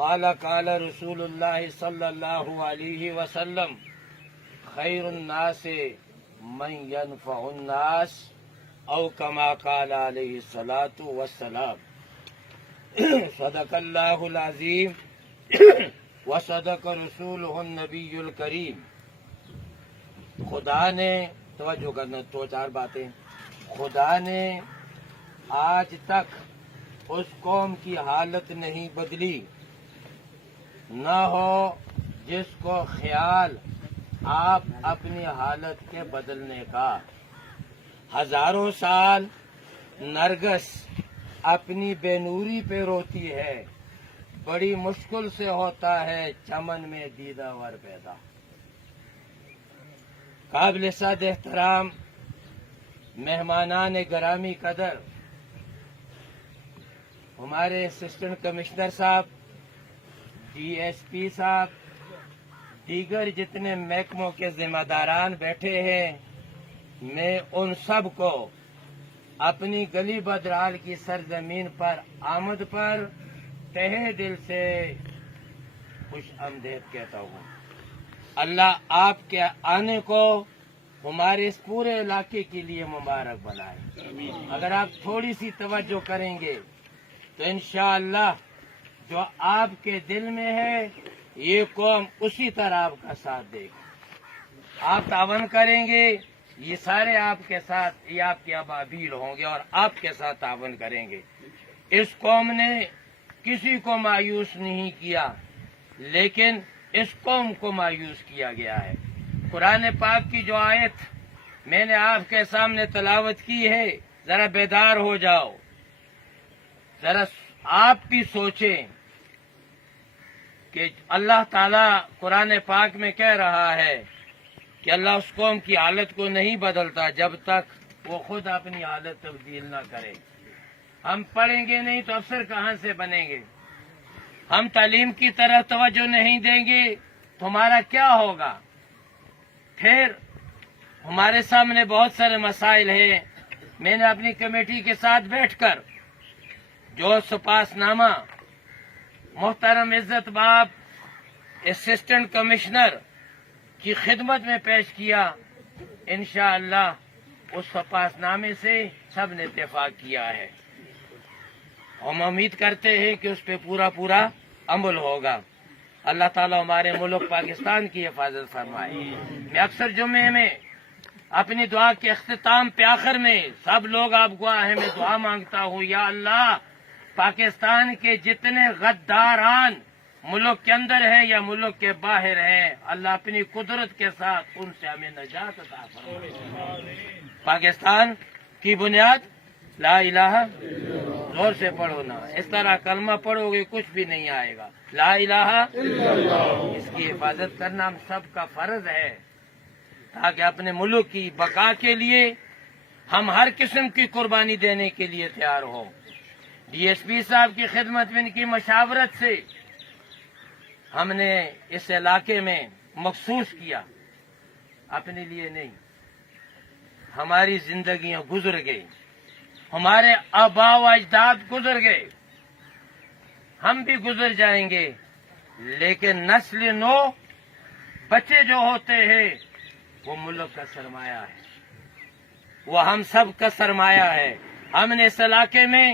قال رسول اللہ صلی اللہ علیہ وسلم خیر الناس من ينفع الناس او کما قال علیہ الصلاۃ والسلام۔ صدق اللہ العظیم وصدق رسولہ النبی الکریم۔ خدا نے توجہ کرنا، دو چار باتیں۔ خدا نے آج تک اس قوم کی حالت نہیں بدلی، نہ ہو جس کو خیال آپ اپنی حالت کے بدلنے کا۔ ہزاروں سال نرگس اپنی بے نوری پہ روتی ہے، بڑی مشکل سے ہوتا ہے چمن میں دیدہ ور پیدا۔ قابل صد احترام مہمانان گرامی قدر، ہمارے اسسٹنٹ کمشنر صاحب، ڈی ایس پی صاحب، دیگر جتنے محکموں کے ذمہ داران بیٹھے ہیں، میں ان سب کو اپنی گلی بدرال کی سرزمین پر آمد پر تہہ دل سے خوش آمدید کہتا ہوں۔ اللہ آپ کے آنے کو ہمارے اس پورے علاقے کے لیے مبارک بنائے۔ اگر آپ تھوڑی سی توجہ کریں گے تو انشاءاللہ جو آپ کے دل میں ہے یہ قوم اسی طرح آپ کا ساتھ دے گی۔ آپ تعاون کریں گے، یہ سارے آپ کے ساتھ، یہ آپ کے ابابیل ہوں گے اور آپ کے ساتھ تعاون کریں گے۔ اس قوم نے کسی کو مایوس نہیں کیا، لیکن اس قوم کو مایوس کیا گیا ہے۔ قرآن پاک کی جو آیت میں نے آپ کے سامنے تلاوت کی ہے، ذرا بیدار ہو جاؤ، ذرا آپ بھی سوچیں کہ اللہ تعالیٰ قرآن پاک میں کہہ رہا ہے کہ اللہ اس قوم کی حالت کو نہیں بدلتا جب تک وہ خود اپنی حالت تبدیل نہ کرے۔ ہم پڑھیں گے نہیں تو افسر کہاں سے بنیں گے؟ ہم تعلیم کی طرف توجہ نہیں دیں گے تو ہمارا کیا ہوگا؟ پھر ہمارے سامنے بہت سارے مسائل ہیں۔ میں نے اپنی کمیٹی کے ساتھ بیٹھ کر جو سپاس نامہ محترم عزت باب اسسٹنٹ کمشنر کی خدمت میں پیش کیا، انشاءاللہ اس سپاس نامے سے سب نے اتفاق کیا ہے۔ ہم امید کرتے ہیں کہ اس پہ پورا عمل ہوگا۔ اللہ تعالیٰ ہمارے ملک پاکستان کی حفاظت فرمائے۔ میں اکثر جمعے میں اپنی دعا کے اختتام پہ آخر میں سب لوگ آپ گواہ ہیں، میں دعا مانگتا ہوں، یا اللہ پاکستان کے جتنے غداران ملک کے اندر ہیں یا ملک کے باہر ہیں، اللہ اپنی قدرت کے ساتھ ان سے ہمیں نجات عطا فرمائے۔ پاکستان کی بنیاد لا الہ، زور سے پڑھو نا، اس طرح کلمہ پڑھو گے کچھ بھی نہیں آئے گا، لا الہ، اس کی حفاظت کرنا ہم سب کا فرض ہے، تاکہ اپنے ملک کی بقا کے لیے ہم ہر قسم کی قربانی دینے کے لیے تیار ہوں۔ ڈی ایس پی صاحب کی خدمت میں ان کی مشاورت سے ہم نے اس علاقے میں مخصوص کیا، اپنے لیے نہیں، ہماری زندگیاں گزر گئی، ہمارے آباء و اجداد گزر گئے، ہم بھی گزر جائیں گے، لیکن نسل نو بچے جو ہوتے ہیں وہ ملک کا سرمایہ ہے، وہ ہم سب کا سرمایہ ہے۔ ہم نے اس علاقے میں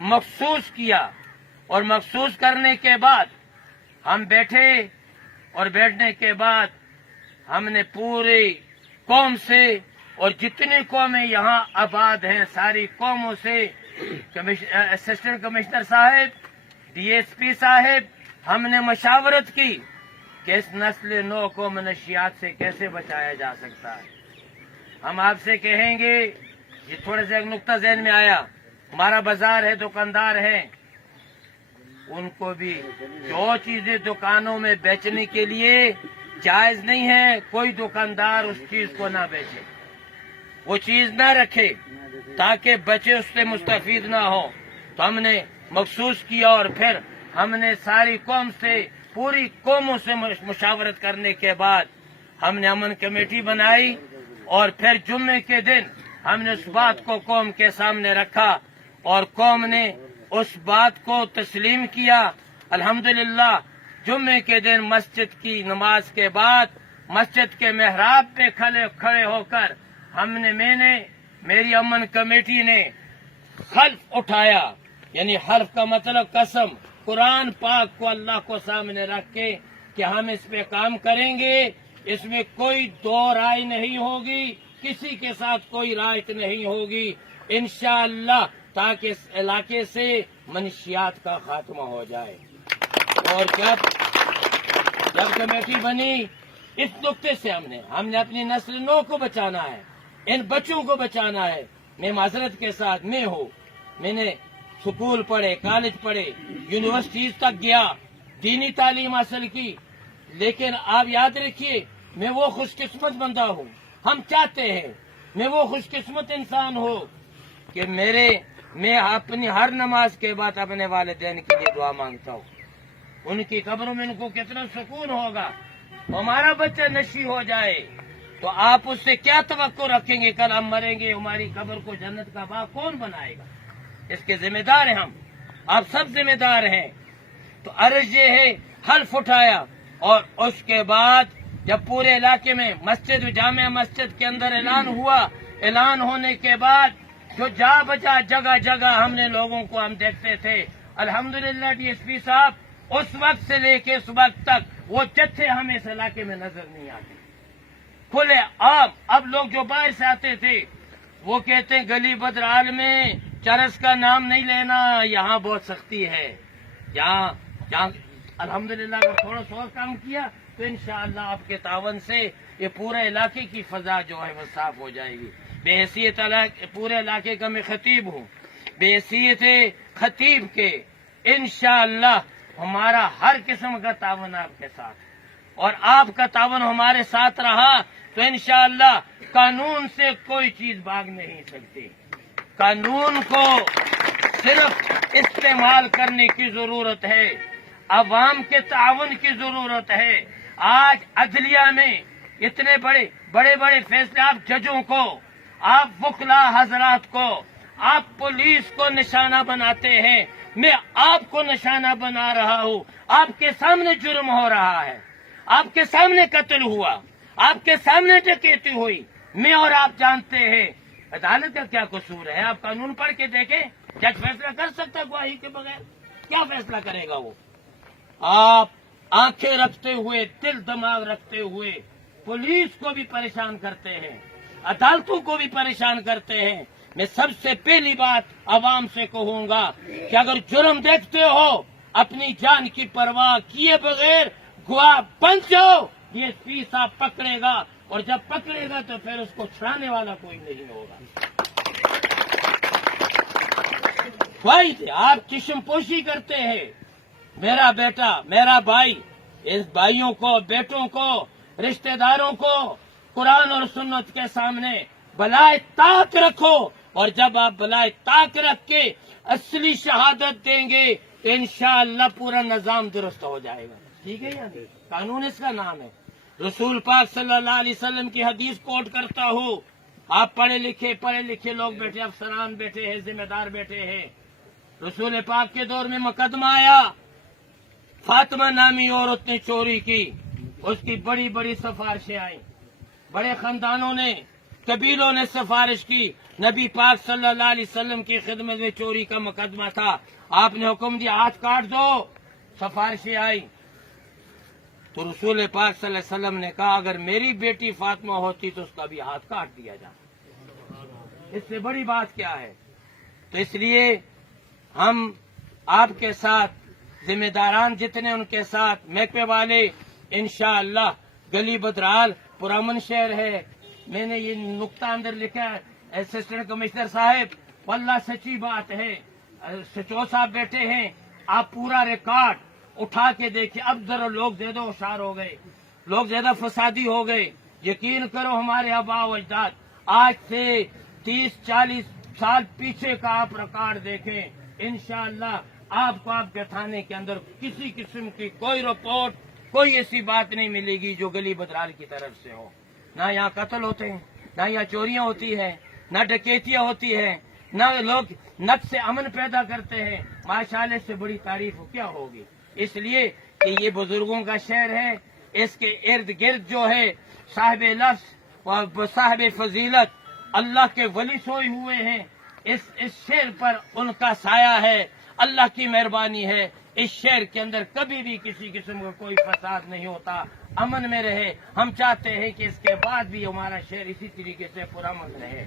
مخصوص کیا اور مخصوص کرنے کے بعد ہم بیٹھے اور بیٹھنے کے بعد ہم نے پوری قوم سے اور جتنی قومیں یہاں آباد ہیں ساری قوموں سے، اسسٹنٹ کمشنر صاحب، ڈی ایس پی صاحب، ہم نے مشاورت کی کہ اس نسل نو کو منشیات سے کیسے بچایا جا سکتا ہے۔ ہم آپ سے کہیں گے، یہ تھوڑا سا ایک نقطہ ذہن میں آیا، ہمارا بازار ہے، دکاندار ہیں، ان کو بھی جو چیزیں دکانوں میں بیچنے کے لیے جائز نہیں ہے، کوئی دکاندار اس چیز کو نہ بیچے، وہ چیز نہ رکھے تاکہ بچے اس سے مستفید نہ ہو۔ تو ہم نے مخصوص کیا اور پھر ہم نے ساری قوم سے، پوری قوموں سے مشاورت کرنے کے بعد ہم نے امن کمیٹی بنائی اور پھر جمعے کے دن ہم نے اس بات کو قوم کے سامنے رکھا اور قوم نے اس بات کو تسلیم کیا۔ الحمدللہ جمعے کے دن مسجد کی نماز کے بعد مسجد کے محراب پہ کھڑے ہو کر میں نے میری امن کمیٹی نے حلف اٹھایا، یعنی حلف کا مطلب قسم، قرآن پاک کو اللہ کو سامنے رکھ کے کہ ہم اس پہ کام کریں گے، اس میں کوئی دو رائے نہیں ہوگی، کسی کے ساتھ کوئی رائے نہیں ہوگی انشاءاللہ، تاکہ اس علاقے سے منشیات کا خاتمہ ہو جائے۔ اور جب کمیٹی بنی اس نقطے سے ہم نے اپنی نسل نو کو بچانا ہے، ان بچوں کو بچانا ہے۔ میں معذرت کے ساتھ میں نے سکول پڑھے، کالج پڑھے، یونیورسٹیز تک گیا، دینی تعلیم حاصل کی، لیکن آپ یاد رکھیے میں وہ خوش قسمت بندہ ہوں، ہم چاہتے ہیں میں وہ خوش قسمت انسان ہوں کہ میں اپنی ہر نماز کے بعد اپنے والدین کے لیے دعا مانگتا ہوں، ان کی قبروں میں ان کو کتنا سکون ہوگا۔ ہمارا بچہ نشی ہو جائے تو آپ اس سے کیا توقع رکھیں گے؟ کل ہم مریں گے، ہماری قبر کو جنت کا باغ کون بنائے گا؟ اس کے ذمہ دار ہیں ہم، آپ سب ذمہ دار ہیں۔ تو عرض یہ ہے، حلف اٹھایا، اور اس کے بعد جب پورے علاقے میں جامع مسجد کے اندر اعلان ہوا، اعلان ہونے کے بعد جو بجا جگہ جگہ ہم نے لوگوں کو ہم دیکھتے تھے، الحمدللہ ڈی ایس پی صاحب اس وقت سے لے کے اس وقت تک وہ جتھے ہمیں اس علاقے میں نظر نہیں آتے، کھلے عام۔ اب لوگ جو باہر سے آتے تھے وہ کہتے ہیں گلی بدرال میں چرس کا نام نہیں لینا، یہاں بہت سختی ہے، یہاں الحمدللہ اگر تھوڑا سا اور کام کیا تو انشاءاللہ آپ کے تعاون سے یہ پورے علاقے کی فضا جو ہے وہ صاف ہو جائے گی۔ بے حیثیت پورے علاقے کا میں خطیب ہوں، بے حیثیت خطیب کے انشاءاللہ ہمارا ہر قسم کا تعاون آپ کے ساتھ، اور آپ کا تعاون ہمارے ساتھ رہا تو انشاءاللہ قانون سے کوئی چیز بھاگ نہیں سکتی۔ قانون کو صرف استعمال کرنے کی ضرورت ہے، عوام کے تعاون کی ضرورت ہے۔ آج عدلیہ میں اتنے بڑے فیصلے، آپ ججوں کو، آپ وکلاء حضرات کو، آپ پولیس کو نشانہ بناتے ہیں، میں آپ کو نشانہ بنا رہا ہوں۔ آپ کے سامنے جرم ہو رہا ہے، آپ کے سامنے قتل ہوا، آپ کے سامنے ڈکیتی ہوئی، میں اور آپ جانتے ہیں عدالت کا کیا قصور ہے۔ آپ قانون پڑھ کے دیکھیں، جج فیصلہ کر سکتا گواہی کے بغیر؟ کیا فیصلہ کرے گا وہ؟ آپ آنکھیں رکھتے ہوئے، دل دماغ رکھتے ہوئے پولیس کو بھی پریشان کرتے ہیں، عدالتوں کو بھی پریشان کرتے ہیں۔ میں سب سے پہلی بات عوام سے کہوں گا کہ اگر جرم دیکھتے ہو اپنی جان کی پرواہ کیے بغیر گواہ بن جاؤ، یہ ایس پی صاحب پکڑے گا، اور جب پکڑے گا تو پھر اس کو چھڑانے والا کوئی نہیں ہوگا۔ آپ چشم پوشی کرتے ہیں، میرا بیٹا، میرا بھائی، اس بھائیوں کو، بیٹوں کو، رشتہ داروں کو قرآن اور سنت کے سامنے بلائے طاق رکھو، اور جب آپ بلائے طاق رکھ کے اصلی شہادت دیں گے تو انشاءاللہ پورا نظام درست ہو جائے گا۔ ٹھیک ہے یا نہیں؟ قانون اس کا نام ہے۔ رسول پاک صلی اللہ علیہ وسلم کی حدیث کوٹ کرتا ہوں، آپ پڑھے لکھے لوگ بیٹھے، افسران بیٹھے ہیں، ذمہ دار بیٹھے ہیں۔ رسول پاک کے دور میں مقدمہ آیا، فاطمہ نامی عورت نے چوری کی، اس کی بڑی بڑی سفارشیں آئیں، بڑے خاندانوں نے، قبیلوں نے سفارش کی، نبی پاک صلی اللہ علیہ وسلم کی خدمت میں چوری کا مقدمہ تھا، آپ نے حکم دیا ہاتھ کاٹ دو، سفارشیں آئیں، تو رسول پاک صلی اللہ علیہ وسلم نے کہا اگر میری بیٹی فاطمہ ہوتی تو اس کا بھی ہاتھ کاٹ دیا جاتا، اس سے بڑی بات کیا ہے؟ تو اس لیے ہم آپ کے ساتھ، ذمہ داران جتنے ان کے ساتھ، محکمے والے، انشاءاللہ گلی بدرال پرامن شہر ہے۔ میں نے یہ نقطہ اندر لکھا ہے، اسسٹنٹ کمشنر صاحب، واللہ سچی بات ہے، سچو صاحب بیٹھے ہیں، آپ پورا ریکارڈ اٹھا کے دیکھیں۔ اب ذرا لوگ زیادہ ہوشیار ہو گئے، لوگ زیادہ فسادی ہو گئے۔ یقین کرو ہمارے آباء و اجداد آج سے 30-40 سال پیچھے کا آپ ریکارڈ دیکھیں، انشاءاللہ آپ کو آپ کے تھانے کے اندر کسی قسم کی کوئی رپورٹ، کوئی ایسی بات نہیں ملے گی جو گلی بدرال کی طرف سے ہو۔ نہ یہاں قتل ہوتے ہیں، نہ یہاں چوریاں ہوتی ہیں، نہ ڈکیتیاں ہوتی ہیں، نہ لوگ نفس سے امن پیدا کرتے ہیں۔ ماشاءاللہ سے بڑی تعریف کیا ہوگی؟ اس لیے کہ یہ بزرگوں کا شعر ہے، اس کے ارد گرد جو ہے صاحب لفظ و صاحب فضیلت اللہ کے ولی سوئے ہوئے ہیں، اس شعر پر ان کا سایہ ہے، اللہ کی مہربانی ہے، اس شعر کے اندر کبھی بھی کسی قسم کا کوئی فساد نہیں ہوتا، امن میں رہے۔ ہم چاہتے ہیں کہ اس کے بعد بھی ہمارا شعر اسی طریقے سے پرامن رہے۔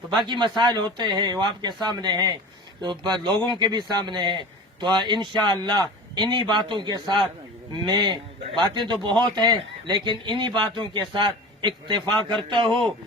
تو باقی مسائل ہوتے ہیں وہ آپ کے سامنے ہیں، تو لوگوں کے بھی سامنے ہیں، تو انشاءاللہ انہی باتوں کے ساتھ میں، باتیں تو بہت ہیں لیکن انہی باتوں کے ساتھ اکتفا کرتا ہوں۔